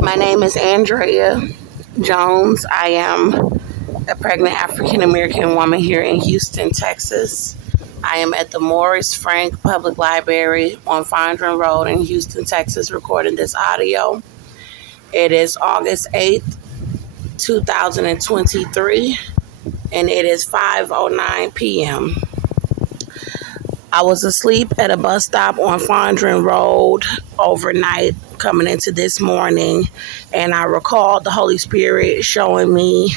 My name is Andrea Jones. I am a pregnant African American woman here in Houston, Texas. I am at the Morris Frank Public Library on Fondren Road in Houston, Texas, recording this audio. It is August 8th, 2023, and it is 5:09 p.m. I was asleep at a bus stop on Fondren Road overnight coming into this morning, and I recalled the Holy Spirit showing me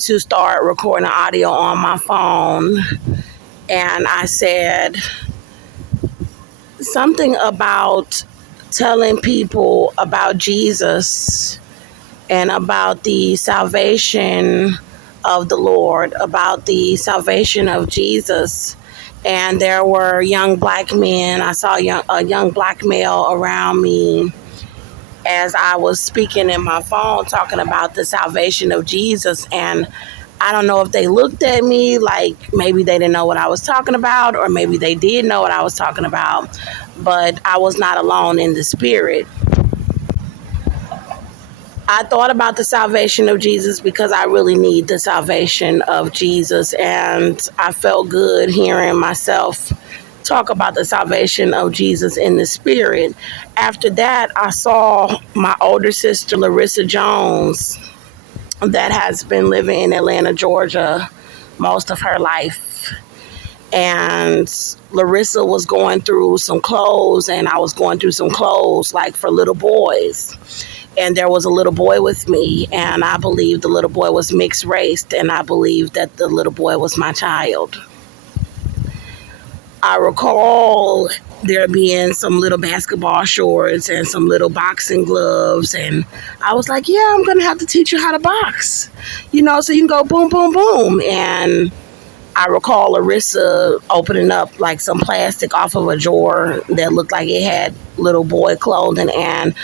to start recording audio on my phone. And I said something about telling people about Jesus and about the salvation of the Lord, about the salvation of Jesus. And there were young black men. I saw a young black male around me as I was speaking in my phone, talking about the salvation of Jesus. And I don't know if they looked at me like maybe they didn't know what I was talking about, or maybe they did know what I was talking about, but I was not alone in the spirit. I thought about the salvation of Jesus because I really need the salvation of Jesus, and I felt good hearing myself talk about the salvation of Jesus in the spirit. After that, I saw my older sister, Larissa Jones, that has been living in Atlanta, Georgia most of her life. And Larissa was going through some clothes, and I was going through some clothes like for little boys. And there was a little boy with me, and I believe the little boy was mixed race, and I believe that the little boy was my child. I recall there being some little basketball shorts and some little boxing gloves, and I was like, yeah, I'm going to have to teach you how to box, so you can go boom, boom, boom. And I recall Larissa opening up like some plastic off of a drawer that looked like it had little boy clothing, and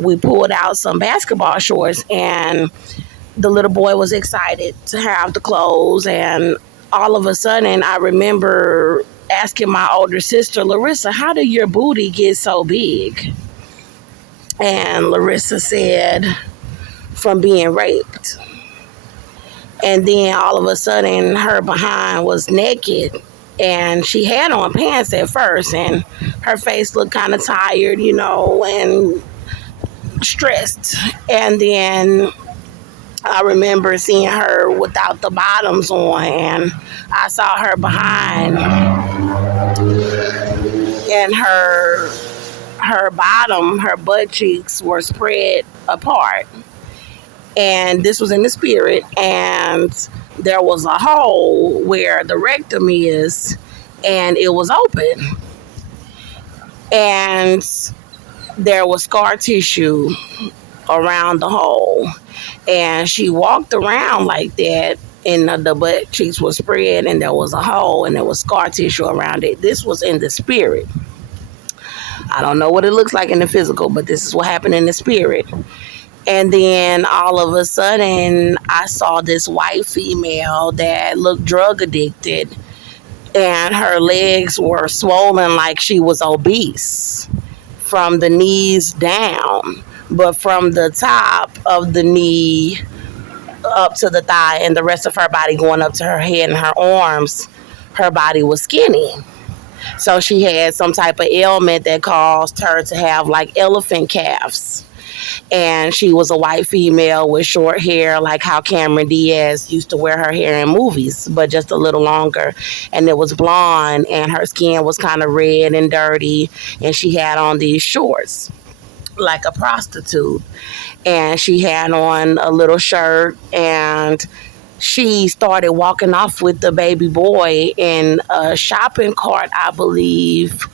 we pulled out some basketball shorts, and the little boy was excited to have the clothes. And all of a sudden, I remember asking my older sister, Larissa, how did your booty get so big? And Larissa said, from being raped. And then all of a sudden, her behind was naked, and she had on pants at first, and her face looked kind of tired, and stressed. And then I remember seeing her without the bottoms on, and I saw her behind, and her bottom, her butt cheeks were spread apart. And this was in the spirit, and there was a hole where the rectum is, and it was open, and there was scar tissue around the hole. And she walked around like that, and the butt cheeks were spread, and there was a hole, and there was scar tissue around it. This was in the spirit. I don't know what it looks like in the physical, but this is what happened in the spirit. And then all of a sudden, I saw this white female that looked drug addicted, and her legs were swollen like she was obese from the knees down, but from the top of the knee up to the thigh and the rest of her body going up to her head and her arms, her body was skinny. So she had some type of ailment that caused her to have like elephant calves. And she was a white female with short hair, like how Cameron Diaz used to wear her hair in movies, but just a little longer. And it was blonde, and her skin was kind of red and dirty, and she had on these shorts like a prostitute. And she had on a little shirt, and she started walking off with the baby boy in a shopping cart, I believe,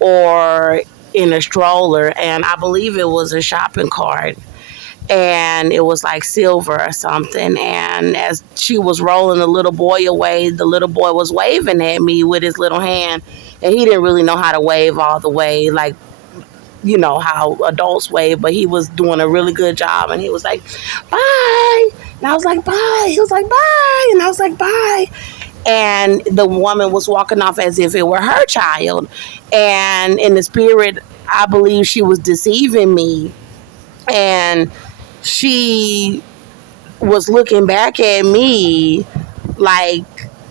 or in a stroller. And I believe it was a shopping cart, and it was like silver or something. And as she was rolling the little boy away, the little boy was waving at me with his little hand, and he didn't really know how to wave all the way, like how adults wave, but he was doing a really good job. And he was like, bye. And I was like, bye. He was like, bye. And I was like, bye. And the woman was walking off as if it were her child. And in the spirit, I believe she was deceiving me And she was looking back at me like,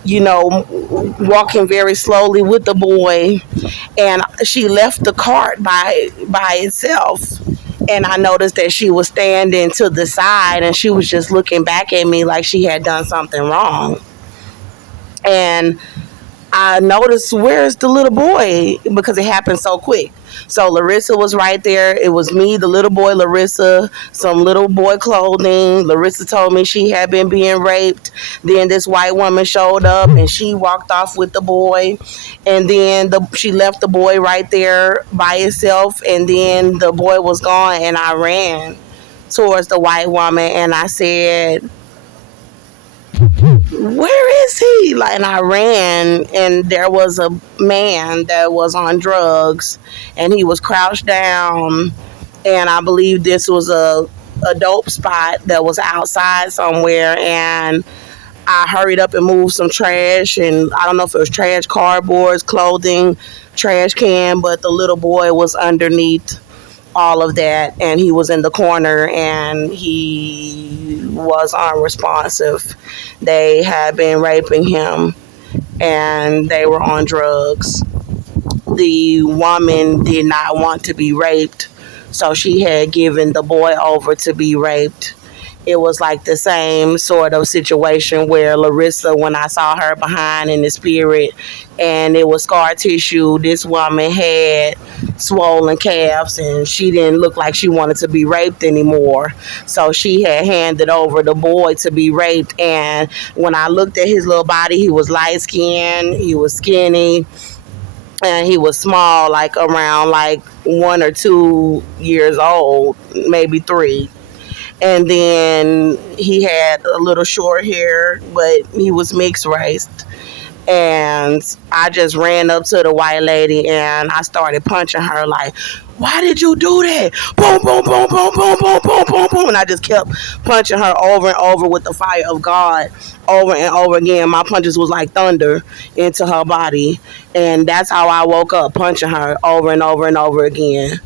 walking very slowly with the boy, and she left the cart by itself. And I noticed that she was standing to the side and she was just looking back at me like she had done something wrong. And I noticed, where's the little boy? Because it happened so quick. So Larissa was right there. It was me, the little boy, Larissa, some little boy clothing. Larissa told me she had been being raped. Then this white woman showed up and she walked off with the boy. And then she left the boy right there by himself. And then the boy was gone, and I ran towards the white woman and I said, where is he? Like, and I ran, and there was a man that was on drugs, and he was crouched down, and I believe this was a dope spot that was outside somewhere. And I hurried up and moved some trash, and I don't know if it was trash, cardboards, clothing, trash can, but the little boy was underneath all of that, and he was in the corner, and he was unresponsive. They had been raping him, and they were on drugs. The woman did not want to be raped, so she had given the boy over to be raped. It was like the same sort of situation where Larissa, when I saw her behind in the spirit, and it was scar tissue, this woman had swollen calves, and she didn't look like she wanted to be raped anymore. So she had handed over the boy to be raped. And when I looked at his little body, he was light skinned, he was skinny, and he was small, like around like 1 or 2 years old, maybe 3. And then he had a little short hair, but he was mixed race. And I just ran up to the white lady and I started punching her like, why did you do that? Boom, boom, boom, boom, boom, boom, boom, boom, boom. And I just kept punching her over and over with the fire of God, over and over again. My punches was like thunder into her body. And that's how I woke up, punching her over and over and over again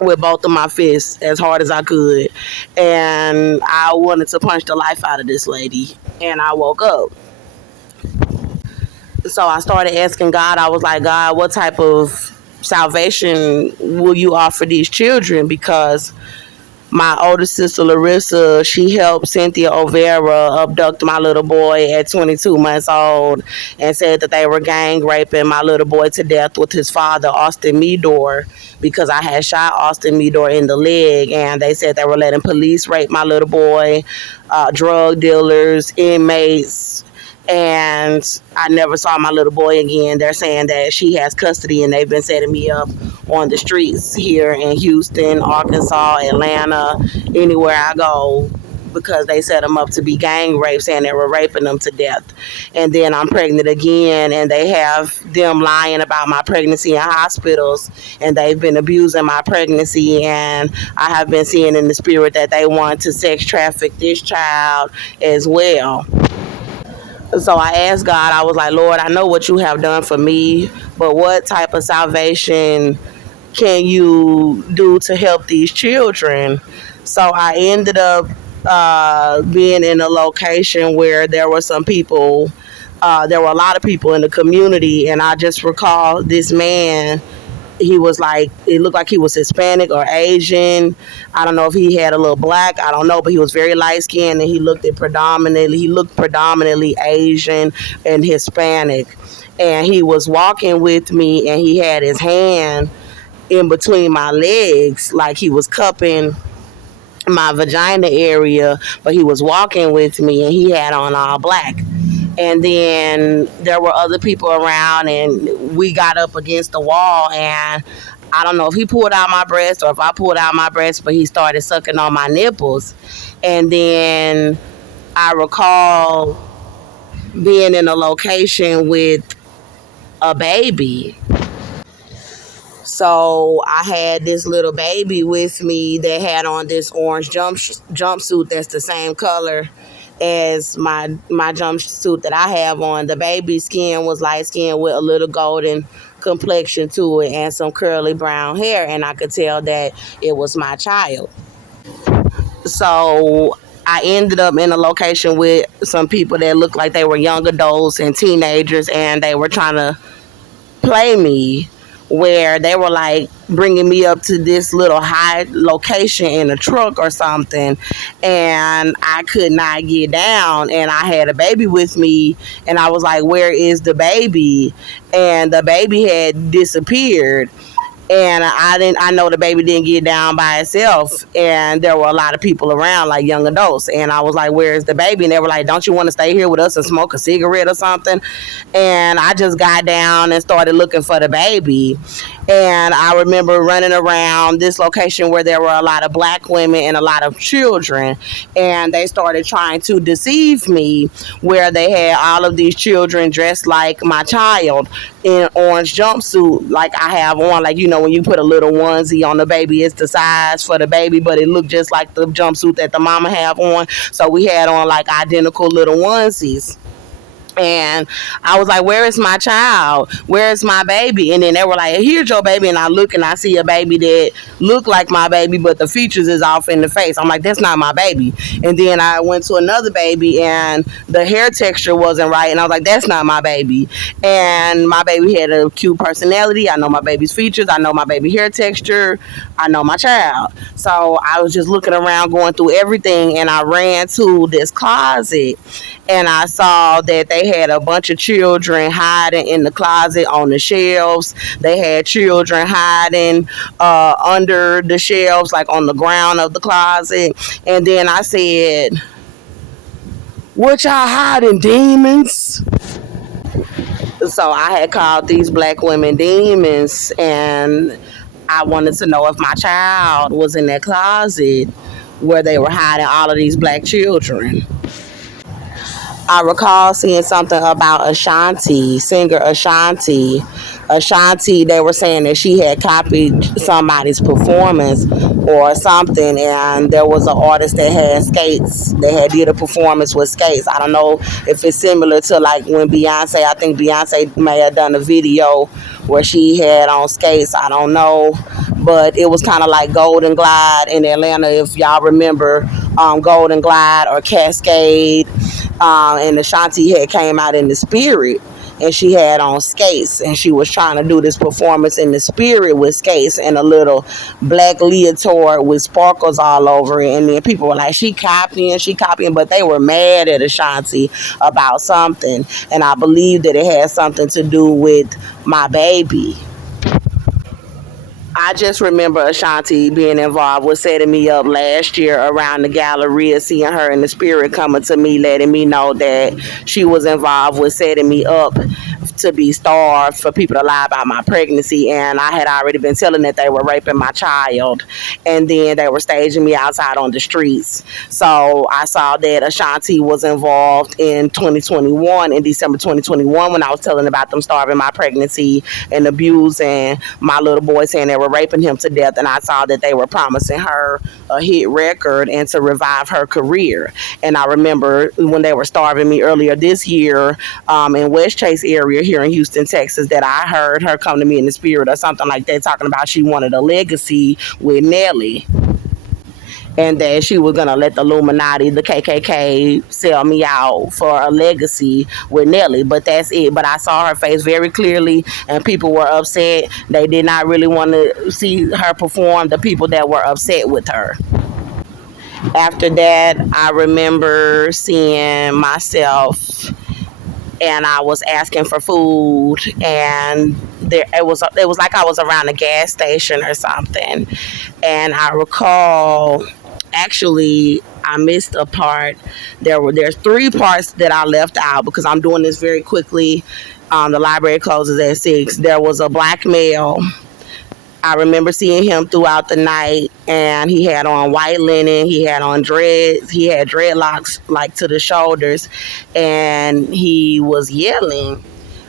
with both of my fists as hard as I could. And I wanted to punch the life out of this lady. And I woke up. So I started asking God. I was like, God, what type of salvation will you offer these children? Because my older sister Larissa, she helped Cynthia Overa abduct my little boy at 22 months old and said that they were gang raping my little boy to death with his father, Austin Meador, because I had shot Austin Meador in the leg. And they said they were letting police rape my little boy, drug dealers, inmates. And I never saw my little boy again. They're saying that she has custody, and they've been setting me up on the streets here in Houston, Arkansas, Atlanta, anywhere I go, because they set them up to be gang rape, saying they were raping them to death. And then I'm pregnant again, and they have them lying about my pregnancy in hospitals, and they've been abusing my pregnancy. And I have been seeing in the spirit that they want to sex traffic this child as well. So I asked God, I was like, Lord, I know what you have done for me, but what type of salvation can you do to help these children? So I ended up being in a location where there were some people, there were a lot of people in the community, and I just recall this man. He was like, it looked like he was Hispanic or Asian. I don't know if he had a little black, I don't know, but he was very light skinned, and he looked predominantly Asian and Hispanic. And he was walking with me, and he had his hand in between my legs like he was cupping my vagina area, but he was walking with me, and he had on all black. And then there were other people around, and we got up against the wall, and I don't know if he pulled out my breast or if I pulled out my breast, but he started sucking on my nipples. And then I recall being in a location with a baby. So I had this little baby with me that had on this orange jumpsuit that's the same color as my jumpsuit that I have on. The baby's skin was light skin with a little golden complexion to it and some curly brown hair, and I could tell that it was my child. So I ended up in a location with some people that looked like they were young adults and teenagers, and they were trying to play me, where they were like bringing me up to this little high location in a truck or something, and I could not get down, and I had a baby with me, and I was like, where is the baby? And the baby had disappeared, and I know the baby didn't get down by itself, and there were a lot of people around, like young adults, and I was like, where's the baby? And they were like, don't you want to stay here with us and smoke a cigarette or something? And I just got down and started looking for the baby. And I remember running around this location where there were a lot of black women and a lot of children, and they started trying to deceive me, where they had all of these children dressed like my child in orange jumpsuit, like I have on, like, you know, when you put a little onesie on the baby, it's the size for the baby, but it looked just like the jumpsuit that the mama have on. So we had on like identical little onesies. And I was like, where is my child? Where is my baby? And then they were like, here's your baby. And I look and I see a baby that looked like my baby, but the features is off in the face. I'm like, that's not my baby. And then I went to another baby and the hair texture wasn't right. And I was like, that's not my baby. And my baby had a cute personality. I know my baby's features. I know my baby hair texture. I know my child. So I was just looking around, going through everything. And I ran to this closet, and I saw that they had a bunch of children hiding in the closet on the shelves. They had children hiding under the shelves, like on the ground of the closet. And then I said, what y'all hiding, demons? So I had called these black women demons, and I wanted to know if my child was in that closet where they were hiding all of these black children. I recall seeing something about Ashanti, singer Ashanti. Ashanti, they were saying that she had copied somebody's performance or something, and there was an artist that had skates. They had did a performance with skates. I don't know if it's similar to like when Beyonce, I think Beyonce may have done a video where she had on skates. I don't know, but it was kind of like Golden Glide in Atlanta, if y'all remember Golden Glide or Cascade. And Ashanti had came out in the spirit, and she had on skates, and she was trying to do this performance in the spirit with skates and a little black leotard with sparkles all over it. And then people were like, she copying, but they were mad at Ashanti about something, and I believe that it had something to do with my baby. I just remember Ashanti being involved with setting me up last year around the Galleria, seeing her in the spirit coming to me, letting me know that she was involved with setting me up to be starved for people to lie about my pregnancy. And I had already been telling that they were raping my child, and then they were staging me outside on the streets. So I saw that Ashanti was involved in 2021, in December 2021, when I was telling about them starving my pregnancy and abusing my little boy, saying they were raping him to death. And I saw that they were promising her a hit record and to revive her career. And I remember when they were starving me earlier this year in West Chase area here in Houston, Texas, that I heard her come to me in the spirit or something like that, talking about she wanted a legacy with Nelly, and that she was going to let the Illuminati, the KKK, sell me out for a legacy with Nelly. But that's it. But I saw her face very clearly, and people were upset. They did not really want to see her perform, the people that were upset with her. After that, I remember seeing myself, and I was asking for food, and it was like I was around a gas station or something. And I recall, actually, I missed a part. There's three parts that I left out because I'm doing this very quickly. The library closes at 6. There was a black male. I remember seeing him throughout the night, and he had on white linen, he had on dreads, he had dreadlocks like to the shoulders, and he was yelling.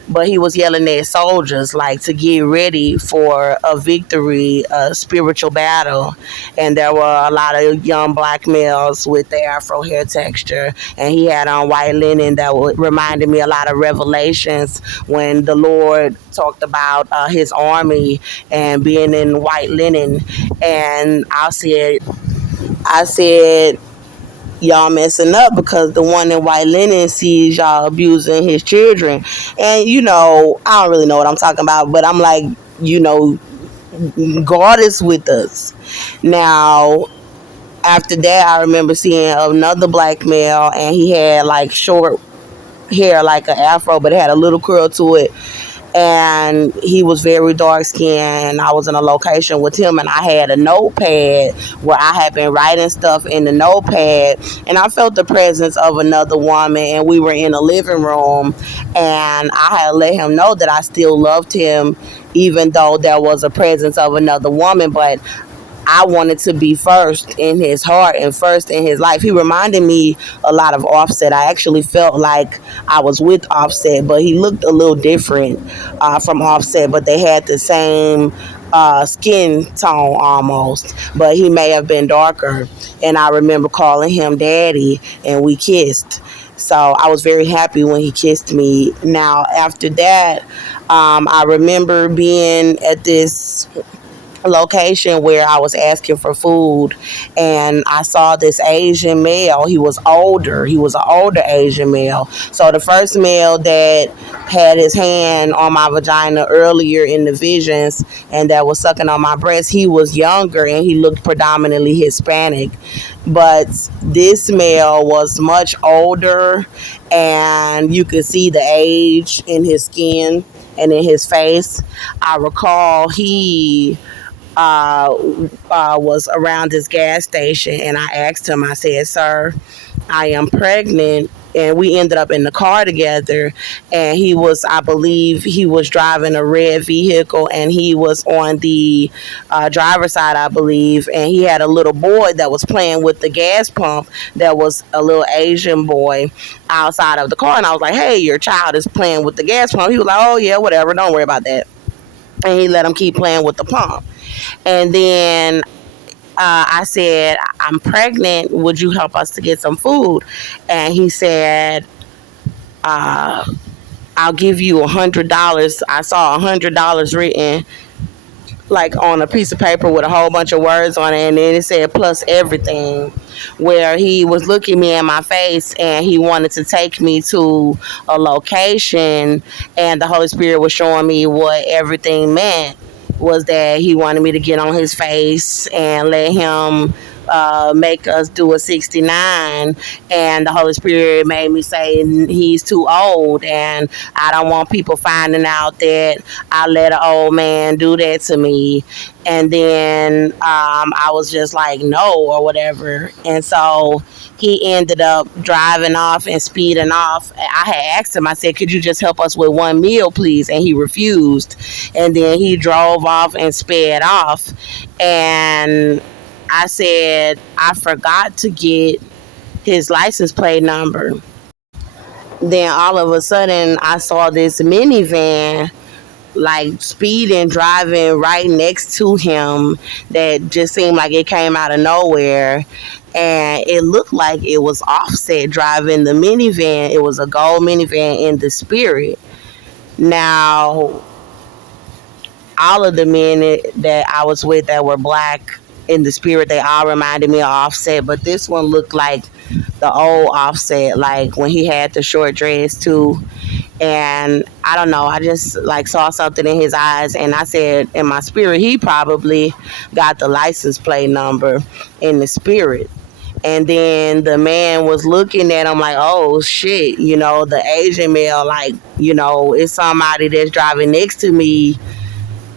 But he was yelling at soldiers, like, to get ready for a victory, a spiritual battle. And there were a lot of young black males with their afro hair texture, and he had on white linen that reminded me a lot of Revelations, when the Lord talked about his army and being in white linen. And I said, I said, y'all messing up because the one in white linen sees y'all abusing his children. And I don't really know what I'm talking about, but I'm like, you know, God is with us. Now, after that, I remember seeing another black male, and he had like short hair, like an afro, but it had a little curl to it, and he was very dark skinned. I was in a location with him, and I had a notepad where I had been writing stuff in the notepad, and I felt the presence of another woman, and we were in a living room, and I had let him know that I still loved him even though there was a presence of another woman, but I wanted to be first in his heart and first in his life. He reminded me a lot of Offset. I actually felt like I was with Offset, but he looked a little different from Offset, but they had the same skin tone almost, but he may have been darker. And I remember calling him daddy, and we kissed. So I was very happy when he kissed me. Now, after that, I remember being at this location where I was asking for food, and I saw this Asian male. He was older. He was an older Asian male. So the first male that had his hand on my vagina earlier in the visions and that was sucking on my breast, he was younger and he looked predominantly Hispanic. But this male was much older, and you could see the age in his skin and in his face. I recall he was around this gas station, and I asked him, I said, "Sir, I am pregnant." And we ended up in the car together, and I believe he was driving a red vehicle, and he was on the driver's side, I believe, and he had a little boy that was playing with the gas pump, that was a little Asian boy outside of the car. And I was like, "Hey, your child is playing with the gas pump." He was like, "Oh yeah, whatever, don't worry about that." And he let him keep playing with the pump. And then I said, "I'm pregnant. Would you help us to get some food?" And he said, uh, "I'll give you $100." I saw $100 written like on a piece of paper with a whole bunch of words on it, and then it said plus everything, where he was looking me in my face and he wanted to take me to a location, and the Holy Spirit was showing me what everything meant. Was that he wanted me to get on his face and let him make us do a 69, and the Holy Spirit made me say he's too old, and I don't want people finding out that I let an old man do that to me. And then I was just like, no, or whatever. And so he ended up driving off and speeding off. I had asked him, I said, "Could you just help us with one meal, please?" And he refused. And then he drove off and sped off. And I said, I forgot to get his license plate number. Then all of a sudden, I saw this minivan like speeding, driving right next to him, that just seemed like it came out of nowhere. And it looked like it was Offset driving the minivan. It was a gold minivan in the spirit. Now, all of the men that I was with that were black in the spirit, they all reminded me of Offset, but this one looked like the old Offset, like when he had the short dress too. And I don't know, I just like saw something in his eyes, and I said in my spirit, he probably got the license plate number in the spirit. And then the man was looking at him like, oh shit, the Asian male, like, it's somebody that's driving next to me,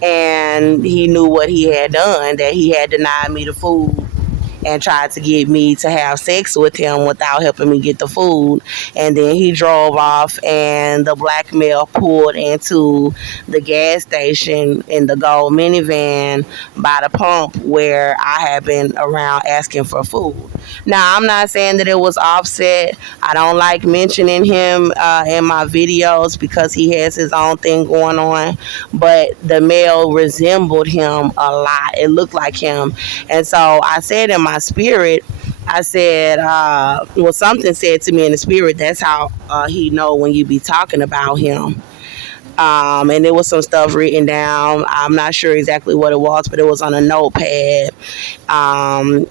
and he knew what he had done, that he had denied me the food and tried to get me to have sex with him without helping me get the food. And then he drove off, and the black male pulled into the gas station in the gold minivan by the pump where I had been around asking for food. Now, I'm not saying that it was Offset. I don't like mentioning him in my videos because he has his own thing going on, but the male resembled him a lot. It looked like him. And so I said in my spirit, I said, something said to me in the spirit, that's how he know when you be talking about him. And there was some stuff written down. I'm not sure exactly what it was, but it was on a notepad. And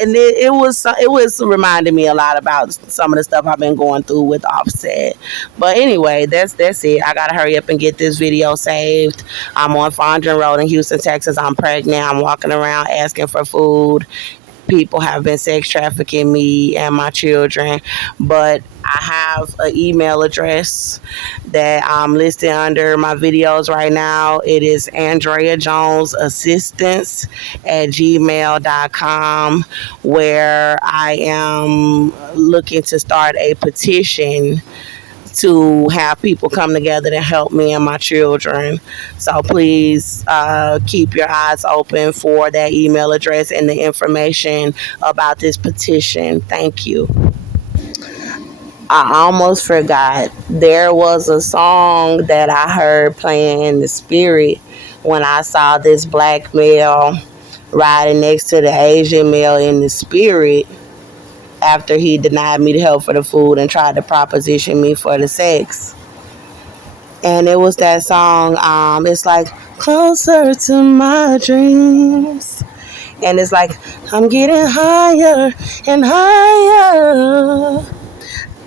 it was reminding me a lot about some of the stuff I've been going through with Offset. But anyway, that's it. I gotta hurry up and get this video saved. I'm on Fondren Road in Houston, Texas. I'm pregnant. I'm walking around asking for food. People have been sex trafficking me and my children, but I have an email address that I'm listed under my videos right now. It is Andrea Jones Assistance at gmail.com, where I am looking to start a petition to have people come together to help me and my children. So please keep your eyes open for that email address and the information about this petition. Thank you. I almost forgot. There was a song that I heard playing in the spirit when I saw this black male riding next to the Asian male in the spirit after he denied me the help for the food and tried to proposition me for the sex. And it was that song, it's like, closer to my dreams. And it's like, I'm getting higher and higher.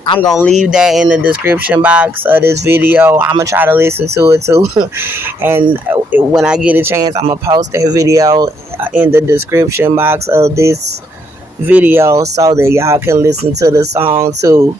I'm going to leave that in the description box of this video. I'm going to try to listen to it too. And when I get a chance, I'm going to post that video in the description box of this video so that y'all can listen to the song too.